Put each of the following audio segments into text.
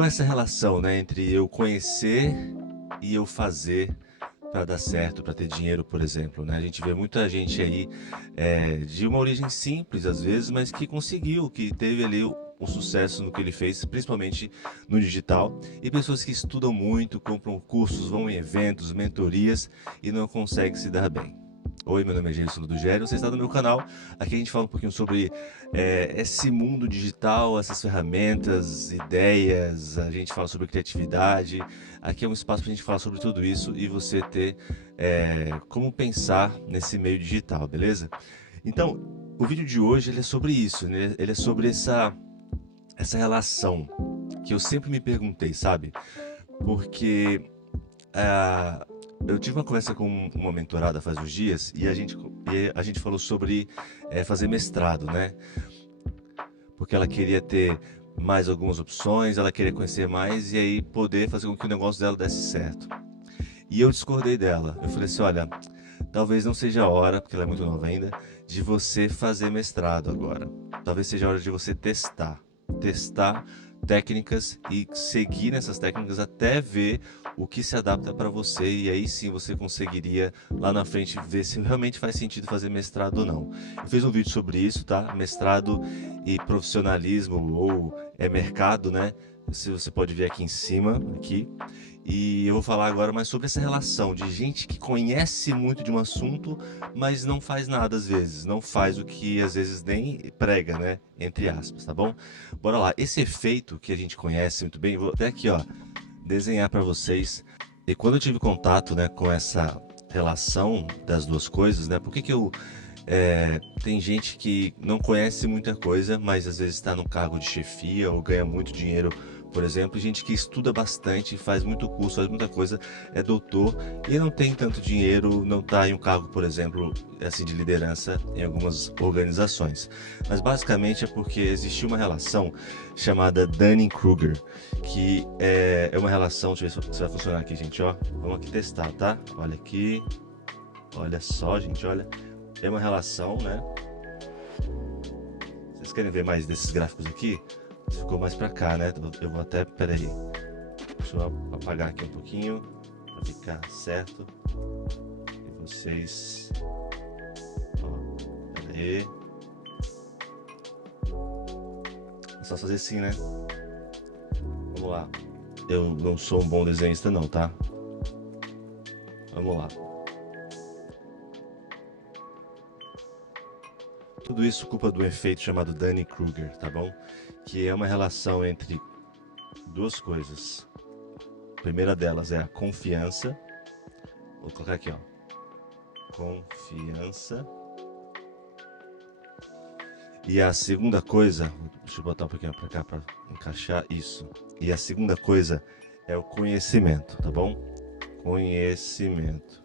qual é essa relação, né, entre eu conhecer e eu fazer para dar certo, para ter dinheiro, por exemplo, né? A gente vê muita gente aí de uma origem simples às vezes, mas que conseguiu, que teve ali um sucesso no que ele fez, principalmente no digital, e pessoas que estudam muito, compram cursos, vão em eventos, mentorias e não conseguem se dar bem. Oi, meu nome é Jason do Gério, você está no meu canal. Aqui a gente fala um pouquinho sobre esse mundo digital, essas ferramentas, ideias, a gente fala sobre criatividade. Aqui é um espaço para a gente falar sobre tudo isso e você ter como pensar nesse meio digital, beleza? Então, o vídeo de hoje ele é sobre isso, né? Ele é sobre essa relação que eu sempre me perguntei, sabe? Porque ah, eu tive uma conversa com uma mentorada faz uns dias e a gente falou sobre fazer mestrado, né? Porque ela queria ter mais algumas opções, ela queria conhecer mais e aí poder fazer com que o negócio dela desse certo. E eu discordei dela. Eu falei assim, olha, talvez não seja a hora, porque ela é muito nova ainda, de você fazer mestrado agora. Talvez seja a hora de você testar técnicas e seguir nessas técnicas até ver o que se adapta para você e aí sim você conseguiria lá na frente ver se realmente faz sentido fazer mestrado ou não. Eu fiz um vídeo sobre isso, tá? Mestrado e profissionalismo ou mercado, né? Se você pode ver aqui em cima, aqui. E eu vou falar agora mais sobre essa relação de gente que conhece muito de um assunto, mas não faz nada às vezes, não faz o que às vezes nem prega, né? Entre aspas, tá bom? Bora lá, esse efeito que a gente conhece muito bem, vou até aqui, ó, desenhar para vocês. E quando eu tive contato, né, com essa relação das duas coisas, né? Por que que eu tem gente que não conhece muita coisa, mas às vezes está no cargo de chefia ou ganha muito dinheiro, por exemplo, e gente que estuda bastante, faz muito curso, faz muita coisa, é doutor e não tem tanto dinheiro, não está em um cargo, por exemplo, assim, de liderança em algumas organizações. Mas basicamente é porque existe uma relação chamada Dunning-Kruger, que é uma relação, deixa eu ver se vai funcionar aqui, gente, ó. Vamos aqui testar, tá? Olha aqui, olha só, gente, olha. É uma relação, né? Vocês querem ver mais desses gráficos aqui? Ficou mais pra cá, né? Eu vou até, peraí. Deixa eu apagar aqui um pouquinho pra ficar certo. E vocês, ó, peraí. É só fazer assim, né? Vamos lá. Eu não sou um bom desenhista não, tá? Vamos lá. Tudo isso culpa do efeito chamado Dunning-Kruger, tá bom? Que é uma relação entre duas coisas. A primeira delas é a confiança. Vou colocar aqui, ó. Confiança. E a segunda coisa, deixa eu botar um pouquinho pra cá para encaixar isso. E a segunda coisa é o conhecimento, tá bom? Conhecimento.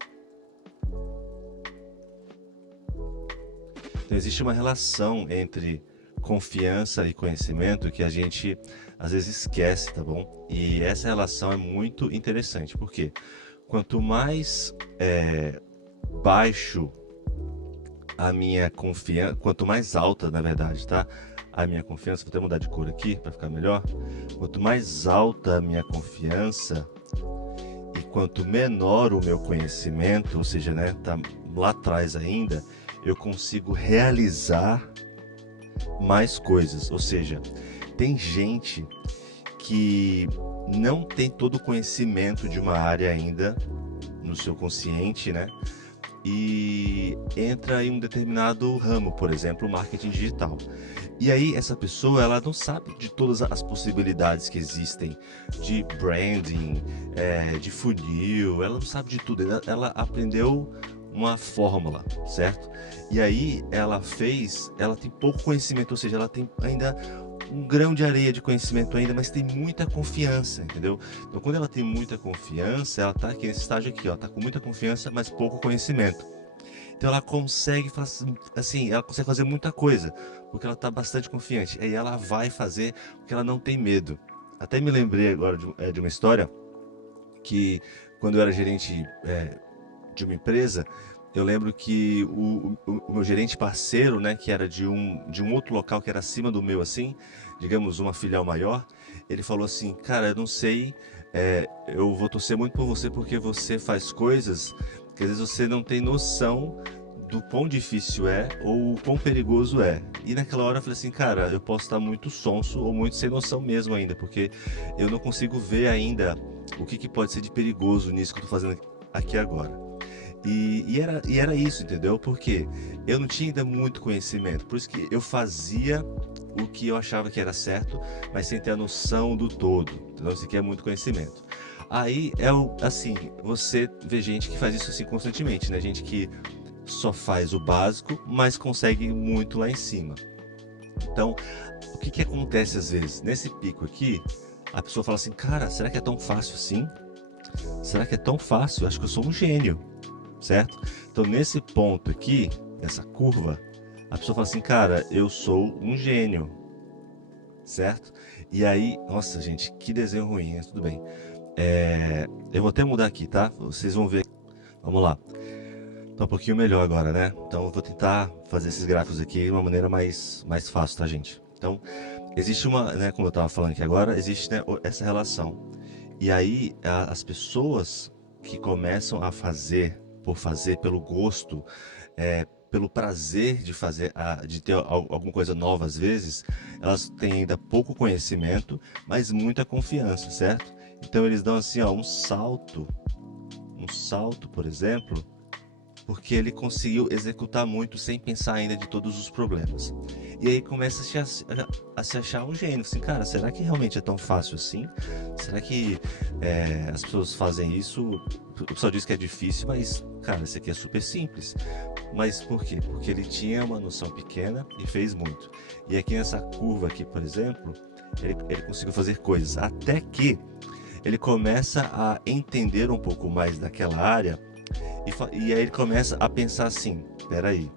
Então existe uma relação entre confiança e conhecimento que a gente às vezes esquece, tá bom? E essa relação é muito interessante, porque quanto mais baixo a minha confiança, quanto mais alta, na verdade, tá? A minha confiança, vou até mudar de cor aqui para ficar melhor. Quanto mais alta a minha confiança e quanto menor o meu conhecimento, ou seja, né, tá lá atrás ainda, eu consigo realizar mais coisas. Ou seja, tem gente que não tem todo o conhecimento de uma área ainda no seu consciente, né? E entra em um determinado ramo, por exemplo, o marketing digital. E aí essa pessoa, ela não sabe de todas as possibilidades que existem de branding, de funil, ela não sabe de tudo, ela aprendeu uma fórmula, certo? E aí ela tem pouco conhecimento, ou seja, ela tem ainda um grão de areia de conhecimento ainda, mas tem muita confiança, entendeu? Então quando ela tem muita confiança, ela tá aqui nesse estágio aqui, ó, tá com muita confiança, mas pouco conhecimento. Então ela consegue assim, ela consegue fazer muita coisa, porque ela tá bastante confiante. Aí ela vai fazer porque ela não tem medo. Até me lembrei agora de uma história que quando eu era gerente de uma empresa, eu lembro que o meu gerente parceiro, né, que era de um outro local que era acima do meu, assim, digamos, uma filial maior, ele falou assim, cara, eu não sei, eu vou torcer muito por você porque você faz coisas que às vezes você não tem noção do quão difícil é ou o quão perigoso é. E naquela hora eu falei assim, cara, eu posso estar muito sonso ou muito sem noção mesmo ainda, porque eu não consigo ver ainda o que pode ser de perigoso nisso que eu tô fazendo aqui agora. E era isso, entendeu? Porque eu não tinha ainda muito conhecimento, por isso que eu fazia o que eu achava que era certo, mas sem ter a noção do todo, entendeu? Isso aqui é muito conhecimento. Aí assim, você vê gente que faz isso assim constantemente, né? Gente que só faz o básico, mas consegue muito lá em cima. Então, o que acontece às vezes? Nesse pico aqui, a pessoa fala assim, cara, será que é tão fácil assim? Será que é tão fácil? Eu acho que eu sou um gênio, certo? Então, nesse ponto aqui, nessa curva, a pessoa fala assim, cara, eu sou um gênio, certo? E aí, nossa, gente, que desenho ruim, mas tudo bem. Eu vou até mudar aqui, tá? Vocês vão ver. Vamos lá. Tá um pouquinho melhor agora, né? Então eu vou tentar fazer esses gráficos aqui de uma maneira mais fácil, tá, gente? Então, existe uma, né, como eu tava falando aqui agora, existe, né, essa relação. E aí, as pessoas que começam a fazer, por fazer, pelo gosto, pelo prazer de fazer, de ter alguma coisa nova às vezes, elas têm ainda pouco conhecimento, mas muita confiança, certo? Então eles dão assim, ó, um salto, por exemplo, porque ele conseguiu executar muito sem pensar ainda de todos os problemas. E aí começa a se achar um gênio, assim, cara, será que realmente é tão fácil assim? Será que as pessoas fazem isso? O pessoal diz que é difícil, mas, cara, isso aqui é super simples. Mas por quê? Porque ele tinha uma noção pequena e fez muito. E aqui nessa curva aqui, por exemplo, ele conseguiu fazer coisas, até que ele começa a entender um pouco mais daquela área e aí ele começa a pensar assim, peraí,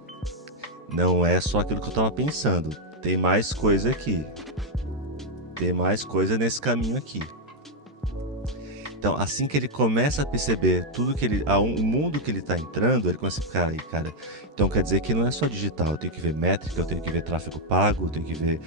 não é só aquilo que eu estava pensando, tem mais coisa aqui, tem mais coisa nesse caminho aqui. Então, assim que ele começa a perceber tudo que o mundo que ele está entrando, ele começa a ficar aí, cara. Então quer dizer que não é só digital, eu tenho que ver métrica, eu tenho que ver tráfego pago, eu tenho que ver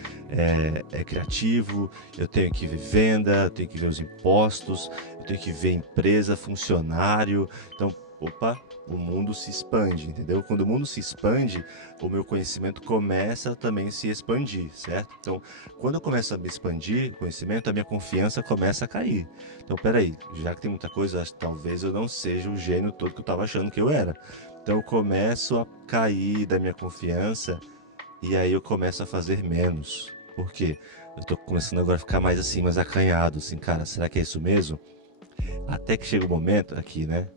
criativo, eu tenho que ver venda, eu tenho que ver os impostos, eu tenho que ver empresa, funcionário. Então, opa, o mundo se expande, entendeu? Quando o mundo se expande, o meu conhecimento começa também a se expandir, certo? Então, quando eu começo a me expandir conhecimento, a minha confiança começa a cair. Então, peraí, já que tem muita coisa, talvez eu não seja o gênio todo que eu estava achando que eu era. Então, eu começo a cair da minha confiança e aí eu começo a fazer menos. Por quê? Eu tô começando agora a ficar mais assim, mais acanhado, assim, cara, será que é isso mesmo? Até que chega o momento, aqui, né?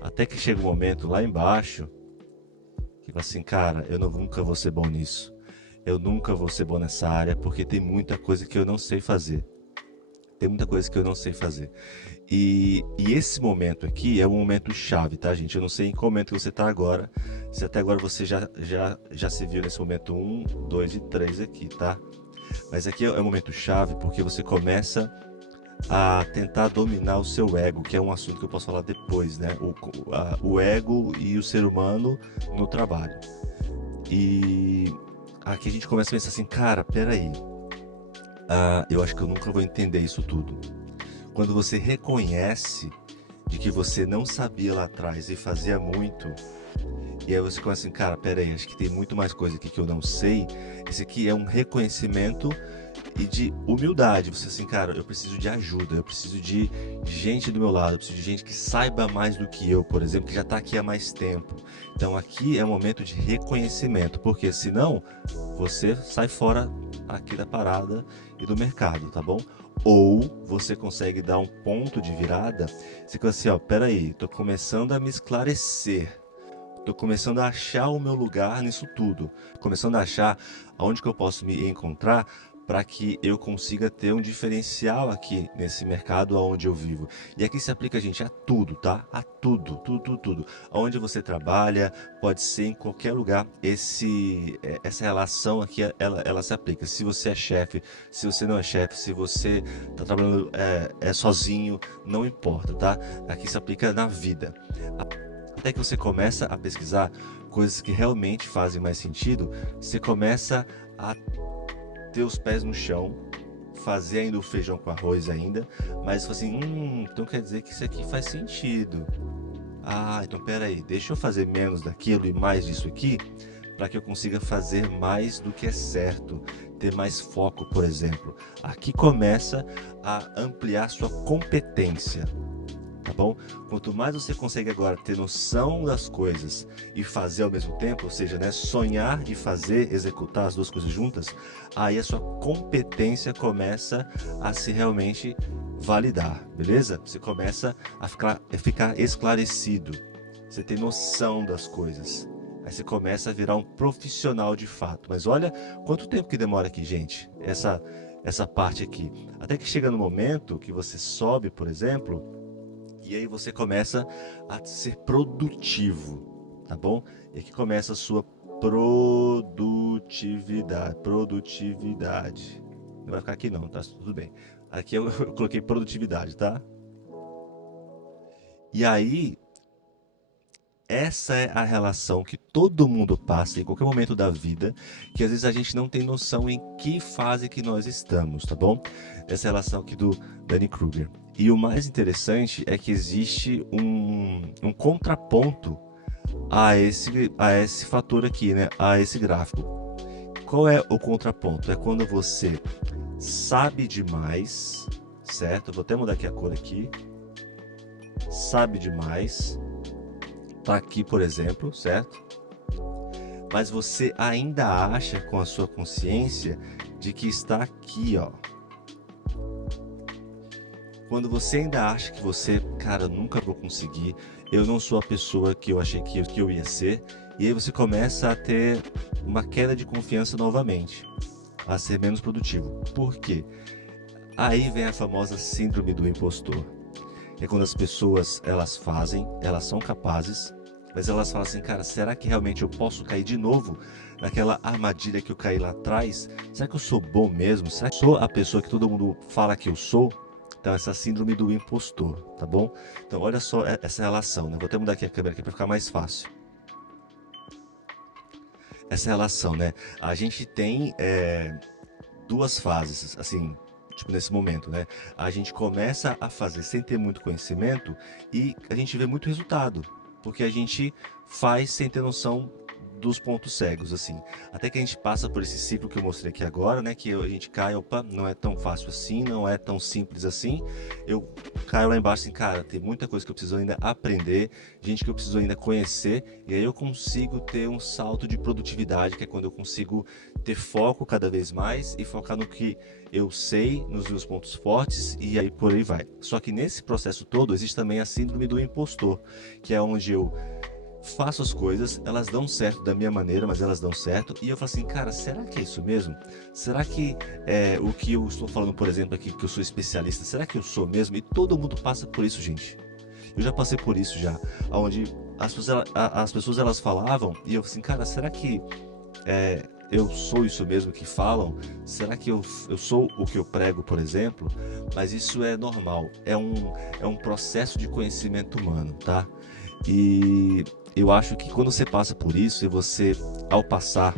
Até que chega um momento lá embaixo que fala assim, cara, eu nunca vou ser bom nisso. Eu nunca vou ser bom nessa área porque tem muita coisa que eu não sei fazer. Tem muita coisa que eu não sei fazer. E esse momento aqui é um momento chave, tá, gente? Eu não sei em qual momento você tá agora. Se até agora você já se viu nesse momento 1, 2 e 3 aqui, tá? Mas aqui é um momento chave porque você começa a tentar dominar o seu ego, que é um assunto que eu posso falar depois, né? O ego e o ser humano no trabalho. E aqui a gente começa a pensar assim, cara, peraí, eu acho que eu nunca vou entender isso tudo. Quando você reconhece de que você não sabia lá atrás e fazia muito, e aí você começa assim, cara, peraí, acho que tem muito mais coisa aqui que eu não sei. Esse aqui é um reconhecimento e de humildade. Você assim, cara, eu preciso de ajuda, eu preciso de gente do meu lado, eu preciso de gente que saiba mais do que eu, por exemplo, que já está aqui há mais tempo. Então aqui é um momento de reconhecimento, porque senão você sai fora aqui da parada e do mercado, tá bom? Ou você consegue dar um ponto de virada, você fica assim, ó, peraí, tô começando a me esclarecer. Tô começando a achar o meu lugar nisso tudo, começando a achar aonde que eu posso me encontrar para que eu consiga ter um diferencial aqui nesse mercado onde eu vivo. E aqui se aplica, gente, a tudo, tá? A tudo, tudo, tudo, tudo. Onde você trabalha, pode ser em qualquer lugar. Essa relação aqui, ela se aplica. Se você é chefe, se você não é chefe, se você está trabalhando sozinho, não importa, tá? Aqui se aplica na vida. Até que você começa a pesquisar coisas que realmente fazem mais sentido, você começa a ter os pés no chão, fazer ainda o feijão com arroz ainda, mas fala assim, então quer dizer que isso aqui faz sentido. Ah, então peraí, deixa eu fazer menos daquilo e mais disso aqui, para que eu consiga fazer mais do que é certo, ter mais foco, por exemplo. Aqui começa a ampliar sua competência, tá bom? Quanto mais você consegue agora ter noção das coisas e fazer ao mesmo tempo, ou seja, né, sonhar e fazer, executar as duas coisas juntas, aí a sua competência começa a se realmente validar, beleza? Você começa a ficar esclarecido, você tem noção das coisas. Aí você começa a virar um profissional de fato. Mas olha quanto tempo que demora aqui, gente, essa parte aqui. Até que chega no momento que você sobe, por exemplo, e aí você começa a ser produtivo, tá bom? E aqui começa a sua produtividade. Não vai ficar aqui não, tá? Tudo bem. Aqui eu coloquei produtividade, tá? E aí, essa é a relação que todo mundo passa em qualquer momento da vida, que às vezes a gente não tem noção em que fase que nós estamos, tá bom? Essa relação aqui do Danny Kruger. E o mais interessante é que existe um contraponto a esse fator aqui, né? A esse gráfico. Qual é o contraponto? É quando você sabe demais, certo? Vou até mudar aqui a cor aqui. Sabe demais. Tá aqui, por exemplo, certo? Mas você ainda acha com a sua consciência de que está aqui, ó. Quando você ainda acha que você, cara, nunca vou conseguir, eu não sou a pessoa que eu achei que eu ia ser, e aí você começa a ter uma queda de confiança novamente, a ser menos produtivo. Por quê? Aí vem a famosa síndrome do impostor. É quando as pessoas, elas fazem, elas são capazes, mas elas falam assim, cara, será que realmente eu posso cair de novo naquela armadilha que eu caí lá atrás? Será que eu sou bom mesmo? Será que eu sou a pessoa que todo mundo fala que eu sou? Então, essa síndrome do impostor, tá bom? Então, olha só essa relação, né? Vou até mudar aqui a câmera aqui para ficar mais fácil. Essa relação, né? A gente tem duas fases, assim, tipo nesse momento, né? A gente começa a fazer sem ter muito conhecimento e a gente vê muito resultado, porque a gente faz sem ter noção dos pontos cegos, assim. Até que a gente passa por esse ciclo que eu mostrei aqui agora, né? Que a gente cai, opa, não é tão fácil assim, não é tão simples assim. Eu caio lá embaixo assim, cara, tem muita coisa que eu preciso ainda aprender, gente que eu preciso ainda conhecer, e aí eu consigo ter um salto de produtividade, que é quando eu consigo ter foco cada vez mais e focar no que eu sei, nos meus pontos fortes, e aí por aí vai. Só que nesse processo todo existe também a síndrome do impostor, que é onde eu faço as coisas, elas dão certo da minha maneira, mas elas dão certo, e eu falo assim, cara, será que é isso mesmo? Será que o que eu estou falando, por exemplo, aqui, que eu sou especialista, será que eu sou mesmo? E todo mundo passa por isso, gente. Eu já passei por isso já, onde as pessoas elas falavam, e eu assim, cara, será que eu sou isso mesmo que falam? Será que eu sou o que eu prego, por exemplo? Mas isso é normal, é um processo de conhecimento humano, tá? E eu acho que quando você passa por isso e você, ao passar,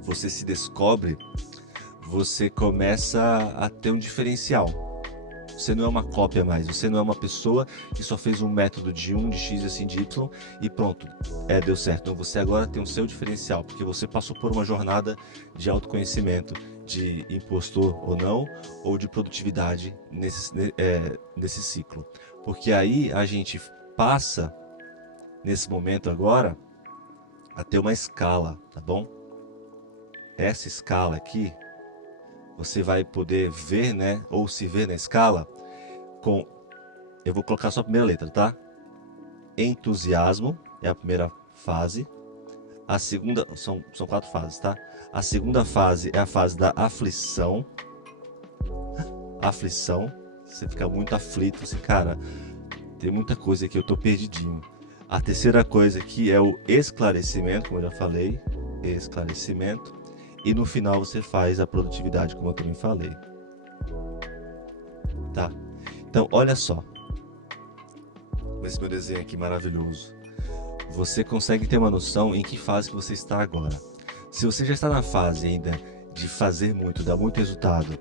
você se descobre, você começa a ter um diferencial. Você não é uma cópia mais, você não é uma pessoa que só fez um método de X assim de Y e pronto, deu certo. Então você agora tem o seu diferencial, porque você passou por uma jornada de autoconhecimento, de impostor ou não, ou de produtividade nesse ciclo. Porque aí a gente passa, nesse momento agora, a ter uma escala, tá bom? Essa escala aqui, você vai poder ver, né, ou se ver na escala, com, eu vou colocar só a primeira letra, tá? Entusiasmo é a primeira fase, a segunda, são 4 fases, tá? A segunda fase é a fase da aflição, você fica muito aflito, assim, cara, tem muita coisa aqui, eu tô perdidinho. A terceira coisa aqui é o esclarecimento, como eu já falei, esclarecimento. E no final você faz a produtividade, como eu também falei. Tá? Então, olha só. Esse meu desenho aqui maravilhoso. Você consegue ter uma noção em que fase que você está agora. Se você já está na fase ainda de fazer muito, dar muito resultado,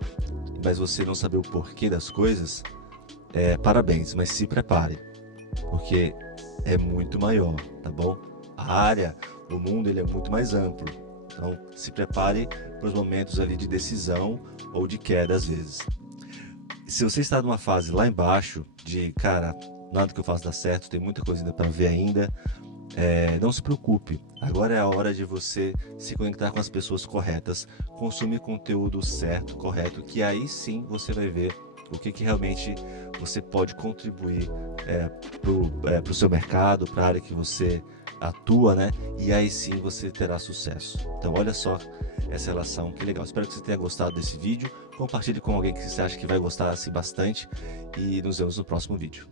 mas você não saber o porquê das coisas, parabéns, mas se prepare, porque é muito maior, tá bom? A área, o mundo, ele é muito mais amplo. Então, se prepare para os momentos ali de decisão ou de queda às vezes. Se você está numa fase lá embaixo, de cara, nada que eu faço dá certo, tem muita coisa ainda para ver ainda, não se preocupe. Agora é a hora de você se conectar com as pessoas corretas, consumir conteúdo certo, correto, que aí sim você vai ver o que realmente você pode contribuir para o seu mercado, para a área que você atua, né? E aí sim você terá sucesso. Então olha só essa relação, que legal. Espero que você tenha gostado desse vídeo. Compartilhe com alguém que você acha que vai gostar assim bastante e nos vemos no próximo vídeo.